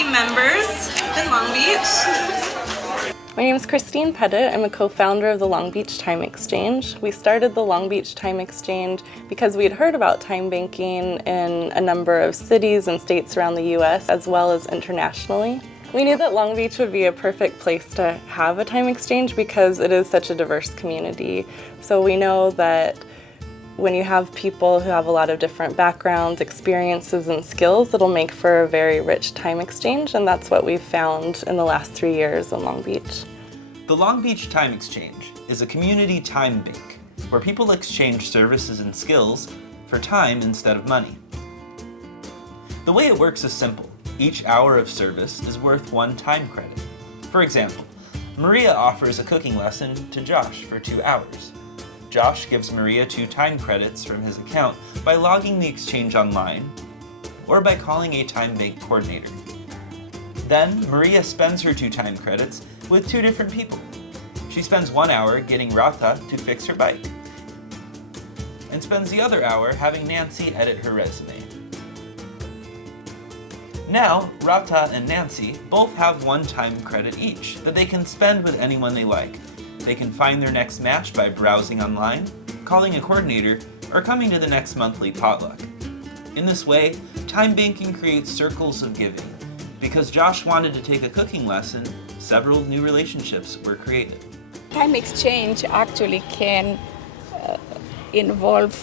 team members in Long Beach. My name is Christine Pettit. I'm a co-founder of the Long Beach Time Exchange. We started the Long Beach Time Exchange because we had heard about time banking in a number of cities and states around the US as well as internationally. We knew that Long Beach would be a perfect place to have a time exchange because it is such a diverse community. So we know that when you have people who have a lot of different backgrounds, experiences, and skills, it'll make for a very rich time exchange, and that's what we've found in the last 3 years in Long Beach. The Long Beach Time Exchange is a community time bank where people exchange services and skills for time instead of money. The way it works is simple. Each hour of service is worth 1 time credit. For example, Maria offers a cooking lesson to Josh for 2 hours. Josh gives Maria 2 time credits from his account by logging the exchange online or by calling a time bank coordinator. Then, Maria spends her 2 time credits with 2 different people. She spends 1 hour getting Rata to fix her bike and spends the other hour having Nancy edit her resume. Now, Rata and Nancy both have 1 time credit each that they can spend with anyone they like. They can find their next match by browsing online, calling a coordinator, or coming to the next monthly potluck. In this way, time banking creates circles of giving. Because Josh wanted to take a cooking lesson, several new relationships were created. Time exchange actually can involve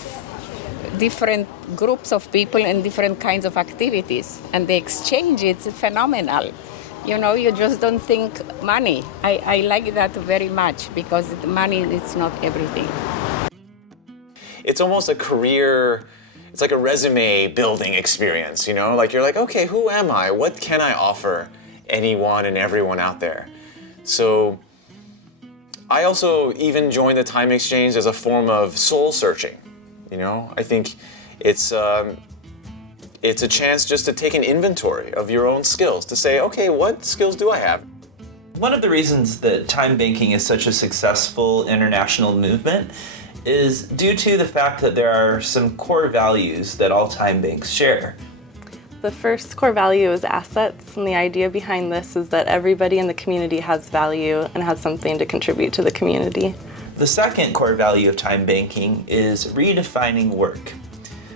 different groups of people and different kinds of activities. And the exchange is phenomenal. You know, you just don't think money. I like that very much because money is not everything. It's almost a career, it's like a resume building experience, you know? Like you're like, okay, who am I? What can I offer anyone and everyone out there? So I also even joined the Time Exchange as a form of soul searching, you know? I think it's a chance just to take an inventory of your own skills, to say, okay, what skills do I have? One of the reasons that time banking is such a successful international movement is due to the fact that there are some core values that all time banks share. The first core value is assets, and the idea behind this is that everybody in the community has value and has something to contribute to the community. The second core value of time banking is redefining work.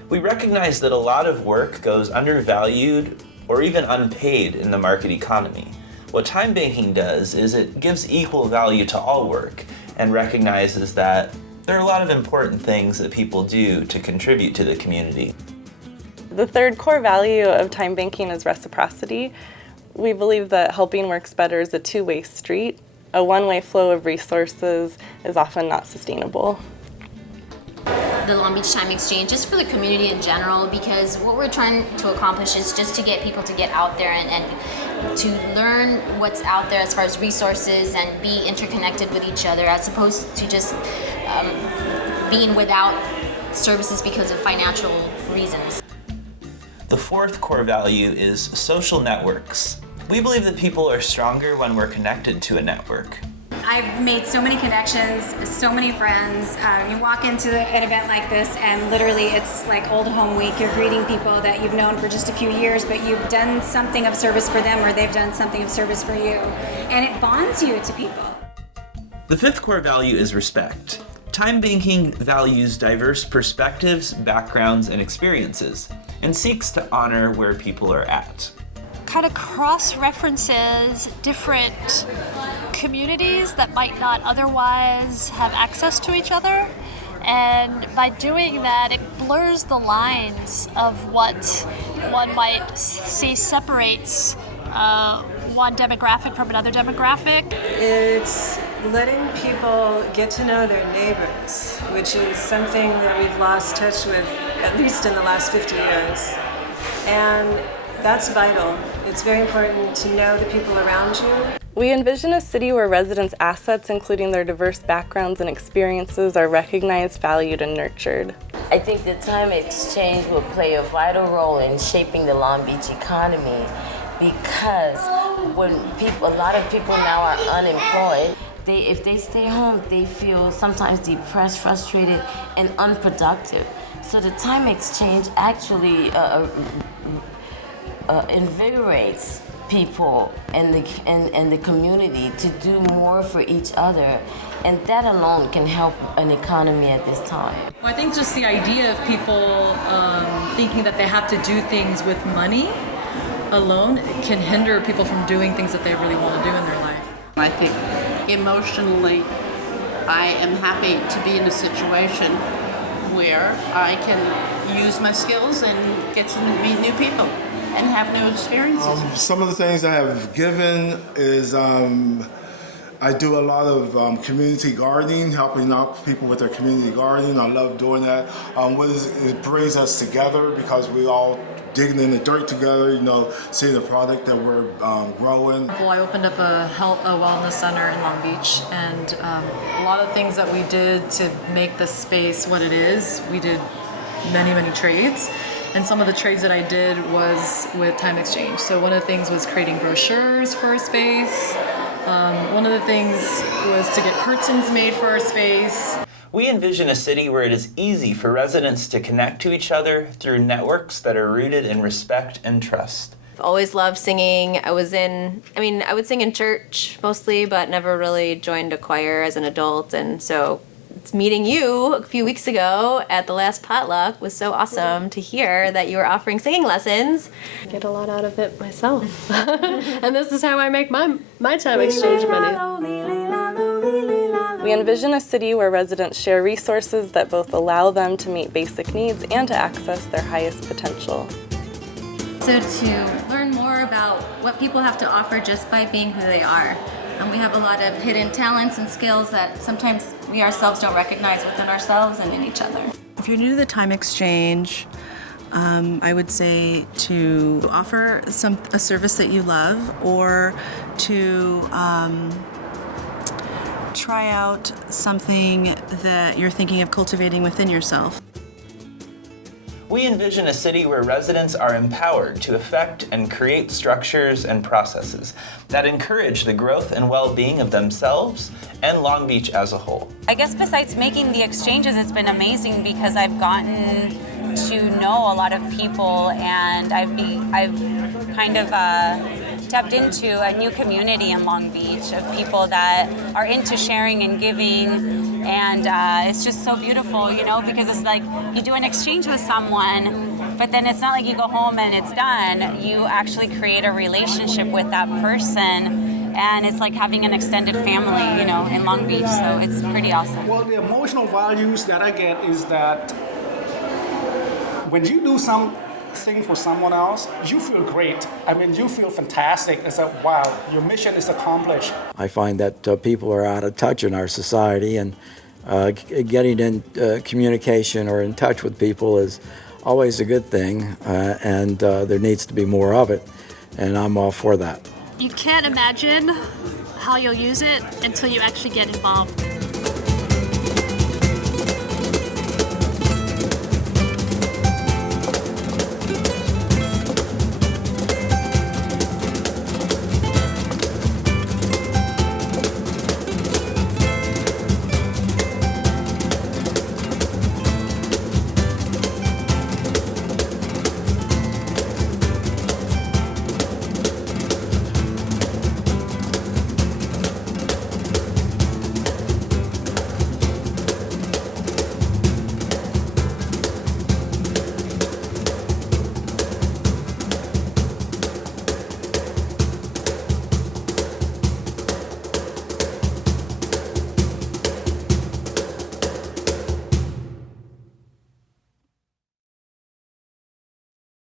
We recognize that a lot of work goes undervalued or even unpaid in the market economy. What time banking does is it gives equal value to all work and recognizes that there are a lot of important things that people do to contribute to the community. The third core value of time banking is reciprocity. We believe that helping works better is a two-way street. A one-way flow of resources is often not sustainable. The Long Beach Time Exchange just for the community in general, because what we're trying to accomplish is just to get people to get out there and to learn what's out there as far as resources and be interconnected with each other, as opposed to just being without services because of financial reasons. The fourth core value is social networks. We believe that people are stronger when we're connected to a network. I've made so many connections, so many friends. You walk into an event like this and literally it's like old home week. You're greeting people that you've known for just a few years, but you've done something of service for them or they've done something of service for you. And it bonds you to people. The fifth core value is respect. Time banking values diverse perspectives, backgrounds, and experiences, and seeks to honor where people are at. Kind of cross-references different communities that might not otherwise have access to each other. And by doing that, it blurs the lines of what one might see separates one demographic from another demographic. It's letting people get to know their neighbors, which is something that we've lost touch with, at least in the last 50 years. And that's vital. It's very important to know the people around you. We envision a city where residents' assets, including their diverse backgrounds and experiences, are recognized, valued, and nurtured. I think the time exchange will play a vital role in shaping the Long Beach economy because when a lot of people now are unemployed, if they stay home, they feel sometimes depressed, frustrated, and unproductive. So the time exchange actually invigorates people in the community to do more for each other, and that alone can help an economy at this time. Well, I think just the idea of people thinking that they have to do things with money alone can hinder people from doing things that they really want to do in their life. I think emotionally, I am happy to be in a situation where I can use my skills and get to meet new people and have new experiences. Some of the things I have given is I do a lot of community gardening, helping out people with their community gardening. I love doing that. It brings us together because we all digging in the dirt together, seeing the product that we're growing. Well, I opened up a wellness center in Long Beach, and a lot of things that we did to make the space what it is, we did many trades. And some of the trades that I did was with Time Exchange. So one of the things was creating brochures for a space. One of the things was to get curtains made for our space. We envision a city where it is easy for residents to connect to each other through networks that are rooted in respect and trust. I've always loved singing. I would sing in church mostly, but never really joined a choir as an adult. And so meeting you a few weeks ago at the last potluck was so awesome to hear that you were offering singing lessons. I get a lot out of it myself. And this is how I make my time exchange money. We envision a city where residents share resources that both allow them to meet basic needs and to access their highest potential. So to learn more about what people have to offer just by being who they are. And we have a lot of hidden talents and skills that sometimes we ourselves don't recognize within ourselves and in each other. If you're new to the Time Exchange, I would say to offer a service that you love, or to try out something that you're thinking of cultivating within yourself. We envision a city where residents are empowered to affect and create structures and processes that encourage the growth and well-being of themselves and Long Beach as a whole. I guess besides making the exchanges, it's been amazing because I've gotten to know a lot of people, and I've kind of tapped into a new community in Long Beach of people that are into sharing and giving, and it's just so beautiful, because it's like you do an exchange with someone, but then it's not like you go home and it's done. You actually create a relationship with that person, and it's like having an extended family, in Long Beach, so it's pretty awesome. Well, the emotional values that I get is that when you do something for someone else, you feel great. You feel fantastic. It's like, wow, your mission is accomplished. I find that people are out of touch in our society, and getting in communication or in touch with people is always a good thing, and there needs to be more of it, and I'm all for that. You can't imagine how you'll use it until you actually get involved.